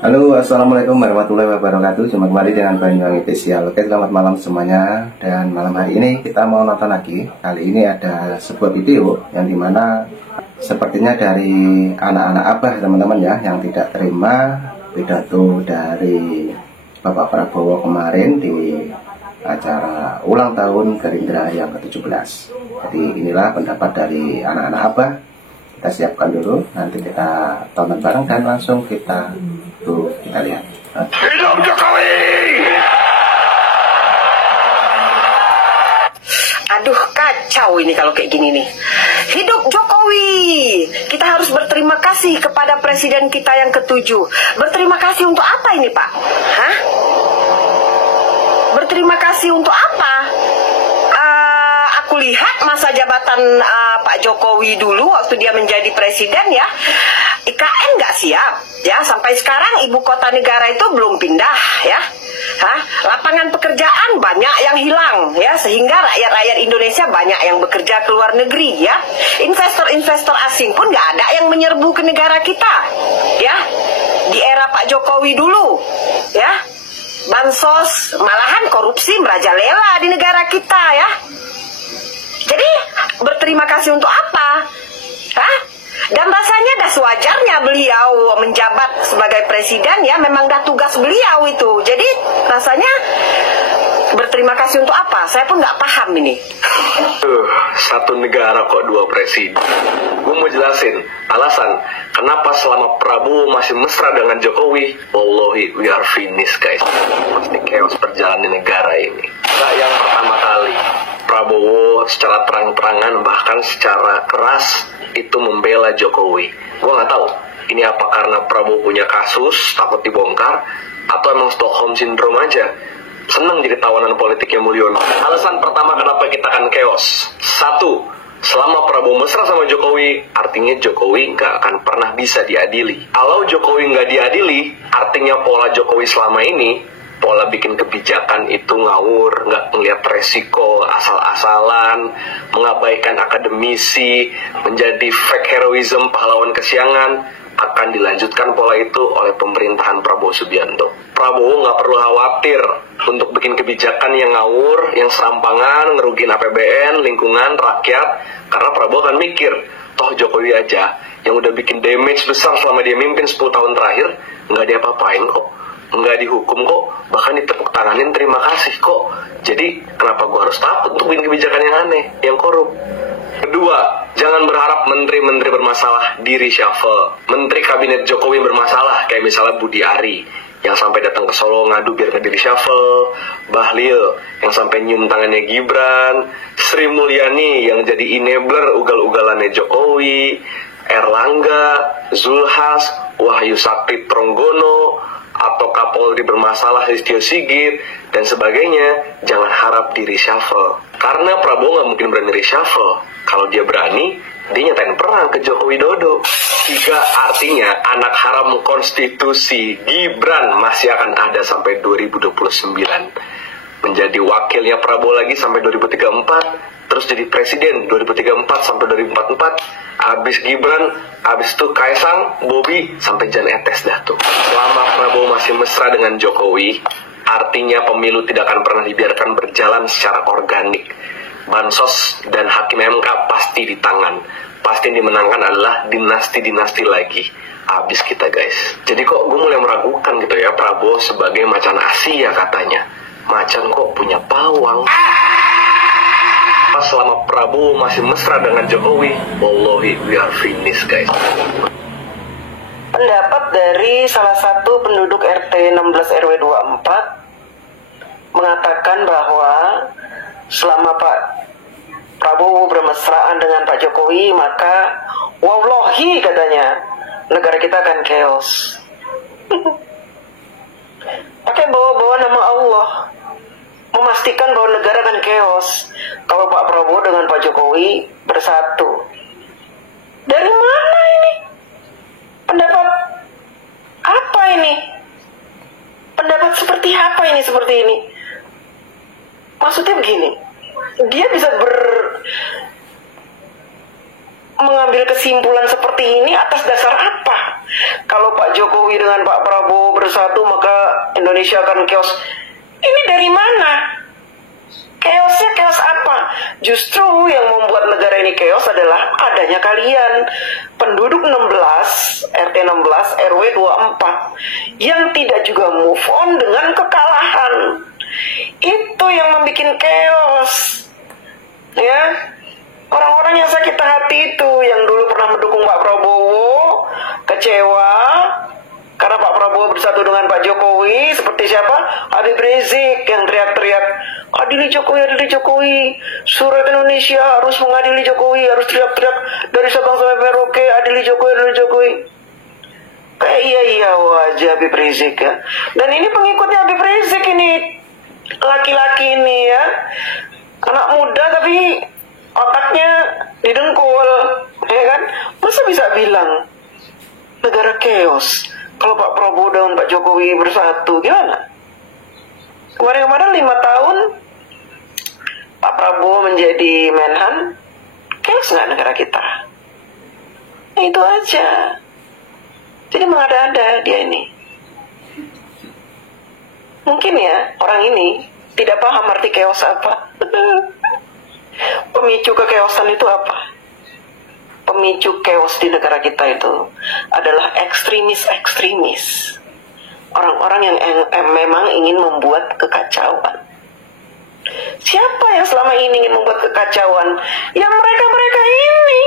Halo, assalamualaikum warahmatullahi wabarakatuh. Jumpa kembali dengan Banyuwangi Official. Oke, selamat malam semuanya. Dan malam hari ini kita mau nonton lagi. Kali ini ada sebuah video yang dimana sepertinya dari anak-anak abah teman-teman ya, yang tidak terima pidato dari Bapak Prabowo kemarin di acara ulang tahun Gerindra yang ke-17. Jadi inilah pendapat dari anak-anak abah. Kita siapkan dulu, nanti kita tonton bareng dan langsung kita lihat. Hidup Jokowi! Aduh, kacau ini kalau kayak gini nih. Hidup Jokowi! Kita harus berterima kasih kepada presiden kita yang ke-7. Berterima kasih untuk apa ini, Pak? Hah? Berterima kasih untuk apa? Aku lihat masa jabatan Pak Jokowi dulu waktu dia menjadi presiden ya, IKN nggak siap ya, sampai sekarang ibu kota negara itu belum pindah ya. Lapangan pekerjaan banyak yang hilang ya, sehingga rakyat-rakyat Indonesia banyak yang bekerja ke luar negeri ya. Investor-investor asing pun nggak ada yang menyerbu ke negara kita ya. Di era Pak Jokowi dulu ya, bansos, malahan korupsi merajalela di negara kita ya. Jadi berterima kasih untuk apa? Dan rasanya dah sewajarnya beliau menjabat sebagai presiden ya, memang dah tugas beliau itu. Jadi rasanya berterima kasih untuk apa? Saya pun nggak paham ini. Satu negara kok dua presiden. Gue mau jelasin alasan kenapa selama Prabowo masih mesra dengan Jokowi, wallahi we are finished guys. Pasti chaos perjalanan negara ini. Nah, yang pertama kali Prabowo secara terang-terangan bahkan secara keras itu membela Jokowi. Gue nggak tahu ini apa karena Prabowo punya kasus takut dibongkar atau emang Stockholm Syndrome aja. Seneng jadi tawanan politiknya Mulyono. Alasan pertama kenapa kita akan chaos. Satu, selama Prabowo mesra sama Jokowi, artinya Jokowi nggak akan pernah bisa diadili. Kalau Jokowi nggak diadili, artinya pola Jokowi selama ini, pola bikin kebijakan itu ngawur, nggak melihat resiko, asal-asalan, mengabaikan akademisi, menjadi fake heroism, pahlawan kesiangan, akan dilanjutkan pola itu oleh pemerintahan Prabowo Subianto. Prabowo nggak perlu khawatir untuk bikin kebijakan yang ngawur, yang serampangan, ngerugiin APBN, lingkungan, rakyat, karena Prabowo akan mikir, toh Jokowi aja yang udah bikin damage besar selama dia mimpin 10 tahun terakhir, nggak diapa-apain kok, nggak dihukum kok, bahkan ditepuk tanganin terima kasih kok. Jadi kenapa gue harus takut untuk bikin kebijakan yang aneh, yang korup? Kedua, jangan berharap menteri-menteri bermasalah di reshuffle. Menteri kabinet Jokowi bermasalah, kayak misalnya Budi Ari yang sampai datang ke Solo ngadu biar nggak di reshuffle, Bahlil yang sampai nyium tangannya Gibran, Sri Mulyani yang jadi enabler ugal-ugalannya Jokowi, Erlangga, Zulhas, Wahyu Sakti Tronggono, atau Kapolri bermasalah Listio Sigit dan sebagainya. Jangan harap di reshuffle, karena Prabowo nggak mungkin berani reshuffle. Kalau dia berani, dia nyatain perang ke Joko Widodo. Tiga, artinya anak haram konstitusi Gibran masih akan ada sampai 2029, menjadi wakilnya Prabowo lagi sampai 2034, terus jadi presiden 2034 sampai 2044. Abis Gibran, abis itu Kaisang, Bobi, sampai Jan Etes dah tuh. Selama Prabowo masih mesra dengan Jokowi, artinya pemilu tidak akan pernah dibiarkan berjalan secara organik. Bansos dan hakim MK pasti di tangan. Pasti yang dimenangkan adalah dinasti-dinasti lagi. Abis kita guys. Jadi kok gue mulai meragukan gitu ya, Prabowo sebagai macan Asia katanya. Macan kok punya pawang. Pas selama Prabowo masih mesra dengan Jokowi, wallahi we are finished guys. Pendapat dari salah satu penduduk RT 16 RW 24 mengatakan bahwa selama Pak Prabowo bermesraan dengan Pak Jokowi, maka wallahi katanya negara kita akan chaos. Pakai bawa-bawa nama Allah, memastikan bahwa negara akan chaos kalau Pak Prabowo dengan Pak Jokowi bersatu. Dari mana ini? Pendapat apa ini? Pendapat seperti apa ini seperti ini? Maksudnya begini, dia bisa mengambil kesimpulan seperti ini atas dasar apa? Kalau Pak Jokowi dengan Pak Prabowo bersatu maka Indonesia akan chaos. Ini dari mana? Chaosnya chaos apa? Justru yang membuat negara ini chaos adalah adanya kalian, penduduk 16, RT 16, RW 24, yang tidak juga move on dengan kekalahan. Itu yang membuat chaos. Ya, orang-orang yang sakit hati itu, yang dulu pernah mendukung Pak Prabowo, kecewa karena Pak Prabowo bersatu dengan Pak Jokowi. Seperti siapa? Habib Rizik yang teriak-teriak, adili Jokowi, adili Jokowi, Surat Indonesia harus mengadili Jokowi, harus teriak-teriak dari Sabang sampai Merauke, adili Jokowi, adili Jokowi. Kayak iya wajah Habib Rizik ya. Dan ini pengikutnya Habib Rizik ini, laki-laki ini ya, anak muda tapi otaknya didengkul, ya kan? Masa bisa bilang negara chaos kalau Pak Prabowo dan Pak Jokowi bersatu? Gimana? Kemarin-kemarin 5 tahun Pak Prabowo menjadi Menhan, chaos nggak negara kita? Nah, itu aja. Jadi mengada-ada dia ini. Mungkin ya orang ini tidak paham arti chaos apa. Pemicu kekeosan itu apa? Pemicu chaos di negara kita itu adalah ekstremis-ekstremis. Orang-orang yang memang ingin membuat kekacauan. Siapa yang selama ini ingin membuat kekacauan? Ya mereka-mereka ini.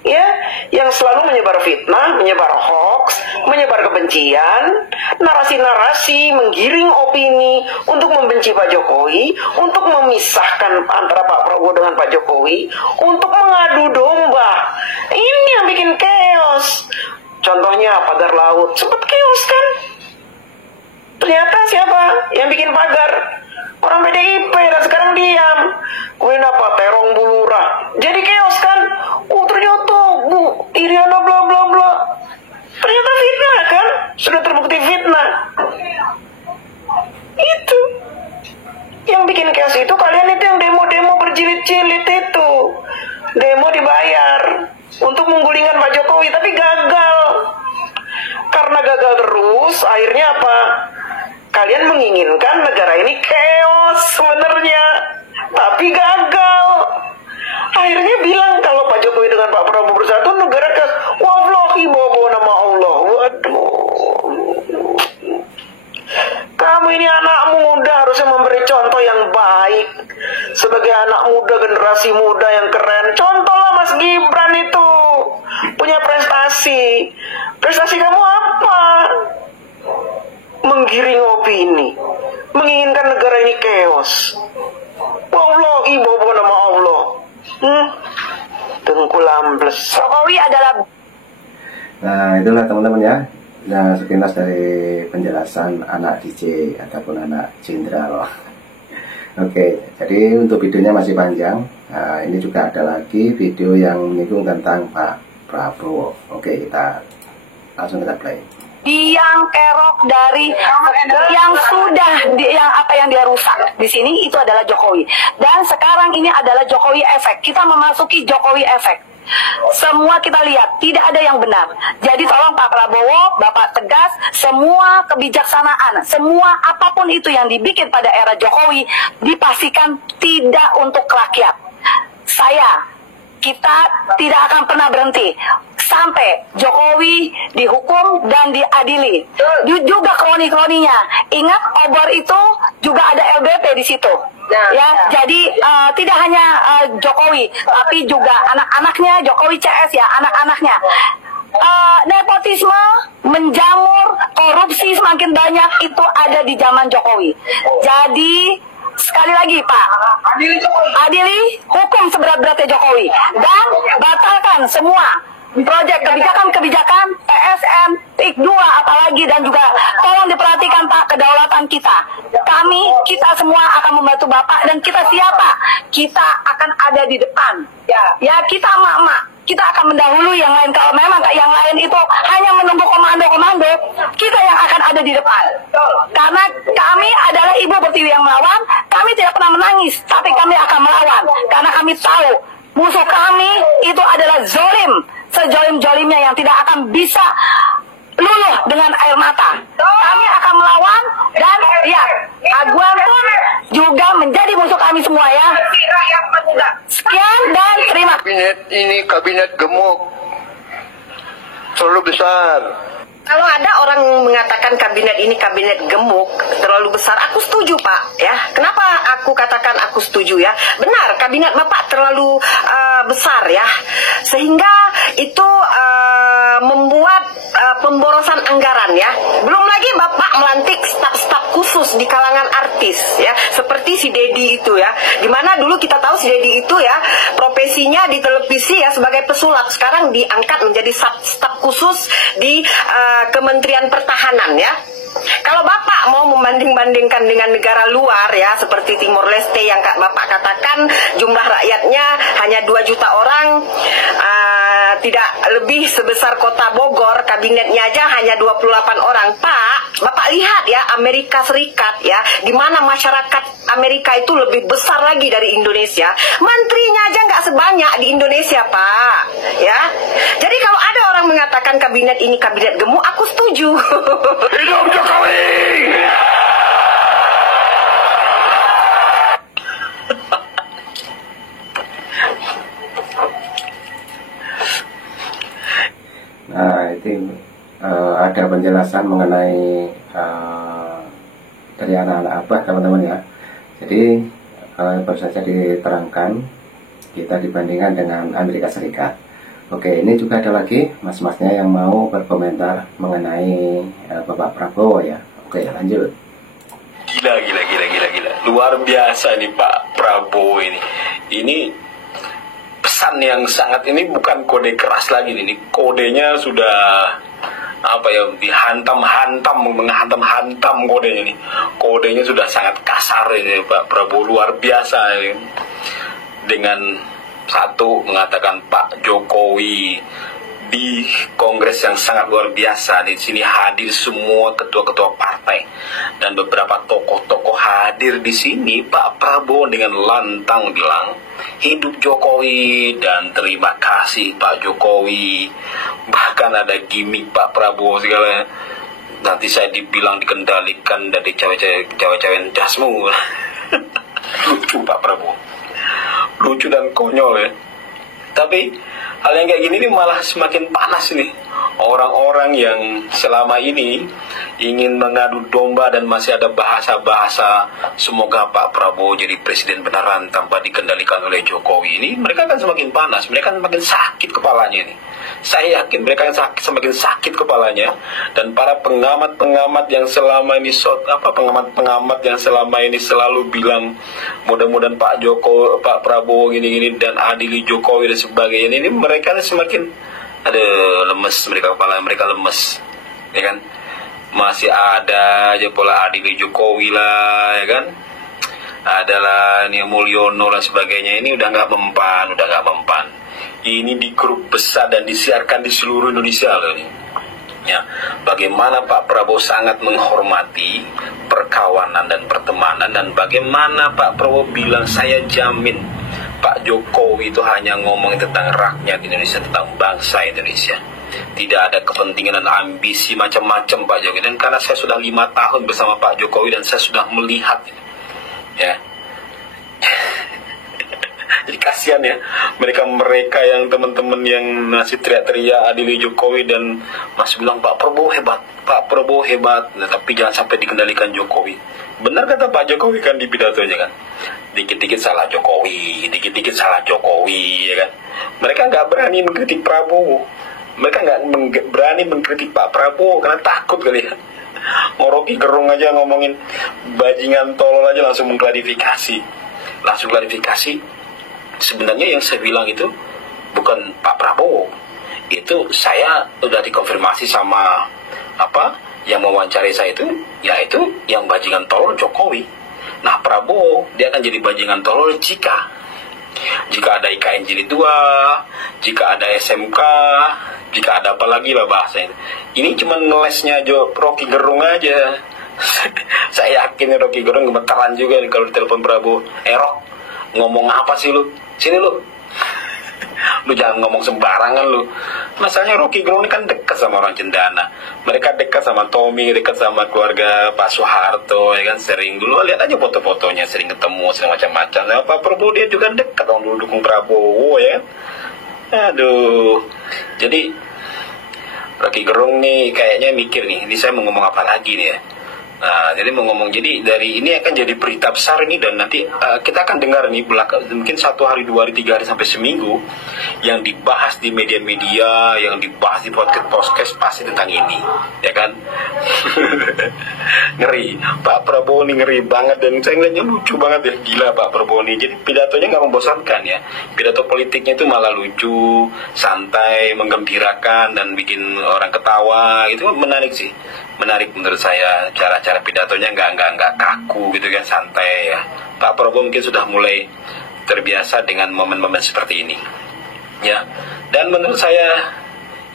Ya, yang selalu menyebar fitnah, menyebar hoax, menyebar kebencian, narasi-narasi, menggiring opini untuk membenci Pak Jokowi, untuk memisahkan antara Pak Prabowo dengan Pak Jokowi, untuk mengadu domba. Ini yang bikin chaos. Contohnya pagar laut, sempat chaos kan? Ternyata siapa yang bikin pagar? Orang PDIP, dan sekarang diam. Kemudian apa? Terong Bulura. Jadi chaos kan? Ternyata Bu Iriana bla bla bla. Ternyata fitnah kan? Sudah terbukti fitnah. Itu yang bikin chaos itu kalian itu yang demo-demo berjilid-jilid itu. Demo dibayar untuk menggulingkan Pak Jokowi, tapi gagal. Karena gagal terus, akhirnya apa? Kalian menginginkan negara ini chaos sebenarnya, tapi gagal. Akhirnya bilang kalau Pak Jokowi dengan Pak Prabowo bersatu negara chaos. Wallahi bawa nama Allah. Waduh. Kamu ini anak muda harusnya memberi contoh yang baik. Sebagai anak muda, generasi muda yang keren, contohlah Mas Gibran itu punya prestasi. Prestasi kamu apa? Menggiring opini, menginginkan negara ini chaos. Wallahi bawa nama Allah. Dengkul ambles. Jokowi adalah. Nah itulah teman-teman ya, nah, sekilas dari penjelasan anak DJ ataupun anak jenderal. Oke, jadi untuk videonya masih panjang. Nah, ini juga ada lagi video yang menyinggung tentang Pak Prabowo. Oke, kita langsung kita play. Yang kerok dari yang sudah yang dia rusak di sini itu adalah Jokowi, dan sekarang ini adalah Jokowi efek. Kita memasuki Jokowi efek. Semua kita lihat tidak ada yang benar. Jadi tolong Pak Prabowo, Bapak tegas, semua kebijaksanaan, semua apapun itu yang dibikin pada era Jokowi dipastikan tidak untuk rakyat. Kita tidak akan pernah berhenti sampai Jokowi dihukum dan diadili. Juga kroni-kroninya. Ingat obor itu juga ada LBP di situ. Jadi tidak hanya Jokowi, tapi juga anak-anaknya Jokowi CS ya, anak-anaknya. Nepotisme menjamur, korupsi semakin banyak itu ada di zaman Jokowi. Jadi sekali lagi Pak, adili hukum seberat-beratnya Jokowi dan batalkan semua proyek kebijakan PSN, PIK 2 apalagi, dan juga tolong diperhatikan Pak kedaulatan kita. Kita semua akan membantu Bapak, dan kita siapa? Kita akan ada di depan. Ya kita emak-emak, kita akan mendahului yang lain. Kalau memang yang lain itu hanya menunggu komando-komando, kita yang akan ada di depan. Karena kami adalah Ibu Pertiwi yang melawan, kami tidak pernah menangis, tapi kami akan melawan. Karena kami tahu musuh kami itu adalah zolim, sejolim-jolimnya yang tidak akan bisa luluh dengan air mata. Kami akan melawan dan ya, Aguan pun juga menjadi musuh kami semua ya. Sekian dan terima kasih. Kabinet ini kabinet gemuk, terlalu besar. Kalau ada orang mengatakan kabinet ini kabinet gemuk, terlalu besar, aku setuju Pak. Ya, kenapa aku katakan aku setuju ya? Benar, kabinet Bapak terlalu besar ya, sehingga itu membuat pemborosan anggaran ya. Belum lagi Bapak melantik staf-staf khusus di kalangan artis ya, seperti si Dedi itu ya. Dimana dulu kita tahu si Dedi itu ya profesinya di televisi ya sebagai pesulap, sekarang diangkat menjadi staf khusus di Kementerian Pertahanan ya. Kalau Bapak mau membanding-bandingkan dengan negara luar ya, seperti Timor Leste yang Bapak katakan jumlah rakyatnya hanya 2 juta orang, tidak lebih sebesar kota Bogor, kabinetnya aja hanya 28 orang. Pak, Bapak lihat ya Amerika Serikat ya, di mana masyarakat Amerika itu lebih besar lagi dari Indonesia. Menterinya aja nggak sebanyak di Indonesia Pak ya. Jadi kalau ada orang mengatakan kabinet ini kabinet gemuk, aku setuju. Hidup Jokowi! Nah, itu ada penjelasan mengenai dari anak-anak apa teman-teman ya. Jadi baru saja diterangkan kita dibandingkan dengan Amerika Serikat. Oke, ini juga ada lagi mas-masnya yang mau berkomentar mengenai Bapak Prabowo ya. Oke, lanjut. Gila. Luar biasa nih Pak Prabowo ini. Ini pesan yang sangat, ini bukan kode keras lagi nih. Kodenya sudah apa ya, menghantam kodenya nih. Kodenya sudah sangat kasar ini Pak Prabowo, luar biasa ini. Dengan satu mengatakan Pak Jokowi di kongres yang sangat luar biasa. Di sini hadir semua ketua-ketua partai dan beberapa tokoh-tokoh hadir di sini. Pak Prabowo dengan lantang bilang hidup Jokowi dan terima kasih Pak Jokowi. Bahkan ada gimmick Pak Prabowo segala. Nanti saya dibilang dikendalikan dari cewek-cewek jasmu. Lucu Pak Prabowo, lucu dan konyol ya. Tapi hal yang kayak gini nih malah semakin panas nih. Orang-orang yang selama ini ingin mengadu domba dan masih ada bahasa-bahasa semoga Pak Prabowo jadi presiden beneran tanpa dikendalikan oleh Jokowi, ini mereka akan semakin panas, mereka akan semakin sakit kepalanya ini. Saya yakin mereka akan semakin sakit kepalanya. Dan para pengamat-pengamat yang selama ini pengamat-pengamat yang selama ini selalu bilang mudah-mudahan Pak Prabowo gini-gini dan adili Jokowi dan sebagainya, ini mereka semakin lemes, kepala mereka lemes ya kan. Masih ada aja pola adili Jokowi lah ya kan, adalah ini Mulyono dan sebagainya, ini udah nggak mempan. Ini di grup besar dan disiarkan di seluruh Indonesia loh ini ya. Bagaimana Pak Prabowo sangat menghormati perkawanan dan pertemanan, dan bagaimana Pak Prabowo bilang saya jamin Pak Jokowi itu hanya ngomong tentang rakyat Indonesia, tentang bangsa Indonesia. Tidak ada kepentingan dan ambisi macam-macam Pak Jokowi. Dan karena saya sudah 5 tahun bersama Pak Jokowi dan saya sudah melihat ya. Jadi kasihan ya mereka yang teman-teman yang masih teriak-teriak adili Jokowi dan masih bilang Pak Prabowo hebat. Nah, tapi jangan sampai dikendalikan Jokowi. Benar kata Pak Jokowi kan di pidatonya kan, dikit-dikit salah Jokowi ya kan. Mereka nggak berani mengkritik Prabowo, mereka nggak berani mengkritik Pak Prabowo karena takut kali ya. Ngoroki gerung aja ngomongin bajingan tolol aja langsung mengklarifikasi. Sebenarnya yang saya bilang itu bukan Pak Prabowo, itu saya udah dikonfirmasi sama yang mewawancari saya itu, yaitu yang bajingan tolol Jokowi. Nah Prabowo dia akan jadi bajingan tolol jika ada IKN Jilid 2, jika ada SMK, jika ada apa lagi lah bahasanya. Ini cuma ngelesnya Rocky Gerung aja. Saya yakin Rocky Gerung gemetaran juga nih kalau ditelepon Prabowo. Rok, ngomong apa sih lu? Sini lu. Lu jangan ngomong sembarangan lu. Masalahnya Rocky Gerung ini kan dekat sama orang Cendana. Mereka dekat sama Tommy, dekat sama keluarga Pak Soeharto, ya kan, sering dulu lihat aja foto-fotonya, sering ketemu, sering macam-macam. Nah, Pak Prabowo dia juga dekat, orang dulu dukung Prabowo, ya. Aduh, jadi Rocky Gerung nih kayaknya mikir nih, ini saya mau ngomong apa lagi nih ya. Nah, jadi mau ngomong, jadi dari ini akan jadi berita besar ini, dan nanti kita akan dengar nih mungkin 1 hari, 2 hari, 3 hari sampai seminggu yang dibahas di media-media, yang dibahas di podcast pasti tentang ini, ya kan? Ngeri, Pak Prabowo nih ngeri banget, dan saya ngeliatnya lucu banget ya, gila Pak Prabowo nih. Jadi pidatonya nggak membosankan ya, pidato politiknya itu malah lucu, santai, menggembirakan, dan bikin orang ketawa, itu menarik sih. Menarik menurut saya, cara-cara pidatonya nggak kaku gitu kan, santai ya. Pak Prabowo mungkin sudah mulai terbiasa dengan momen-momen seperti ini ya, dan menurut saya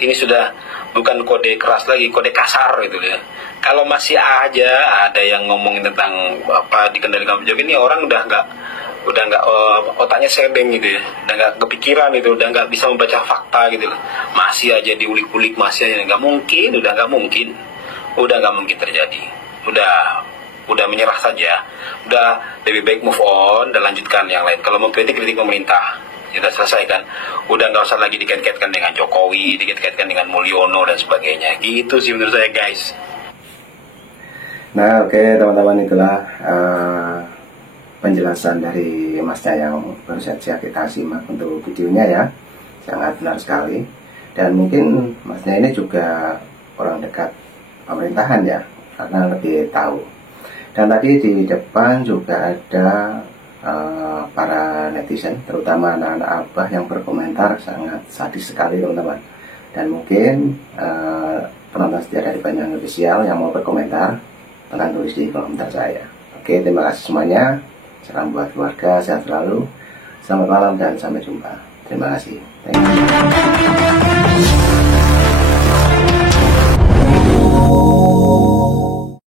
ini sudah bukan kode keras lagi, kode kasar gitu ya. Kalau masih aja ada yang ngomongin tentang apa dikendalikan Jokowi, ini orang udah nggak otaknya sedeng gitu ya, udah nggak kepikiran gitu, udah nggak bisa membaca fakta gitu, masih aja diulik-ulik, masih aja nggak mungkin, udah nggak mungkin terjadi, udah menyerah saja, udah lebih baik move on dan lanjutkan yang lain. Kalau mau kritik pemerintah, sudah selesaikan, udah nggak usah lagi dikait-kaitkan dengan Jokowi, dikait-kaitkan dengan Mulyono dan sebagainya, gitu sih menurut saya guys. Nah oke teman-teman, itulah penjelasan dari masnya yang baru saja kita simak untuk videonya ya, sangat benar sekali, dan mungkin masnya ini juga orang dekat pemerintahan ya, karena lebih tahu. Dan tadi di depan juga ada para netizen, terutama anak-anak abah yang berkomentar sangat sadis sekali teman-teman. Dan mungkin penonton setia dari Banyuwangi Official yang mau berkomentar, tekan tulis di kolom komentar saya. Oke, terima kasih semuanya. Salam buat keluarga, sehat selalu. Selamat malam dan sampai jumpa. Terima kasih. Thank you.